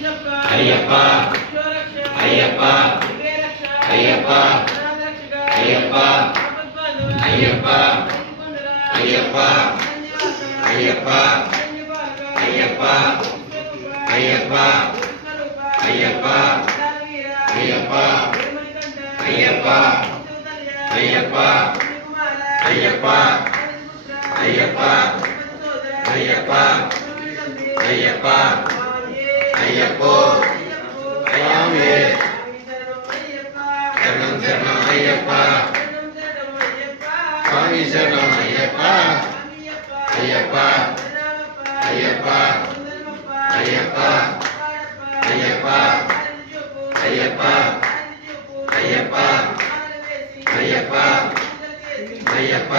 అయ్యప్ప అయ్యప్ప అయ్యప్ప అయ్యప్ప అయ్యప్ప అయ్యప్ప అయ్యప్ప అయ్యప్ప అయ్యప్ప అయ్యప్ప అయ్యప్ప అయ్యప్ప అయ్యప్ప అయ్యప్ప అయ్యప్ప అయ్యప్ప అయ్యప్ప అయ్యప్పో అయ్యామే శరణం శరణం అయ్యప్ప స్వామి శరణం అయ్యప్ప అయ్యప్ప అయ్యప్ప అయ్యప్ప అయ్యప్ప అయ్యప్ప అయ్యప్ప అయ్యప్ప అయ్యప్ప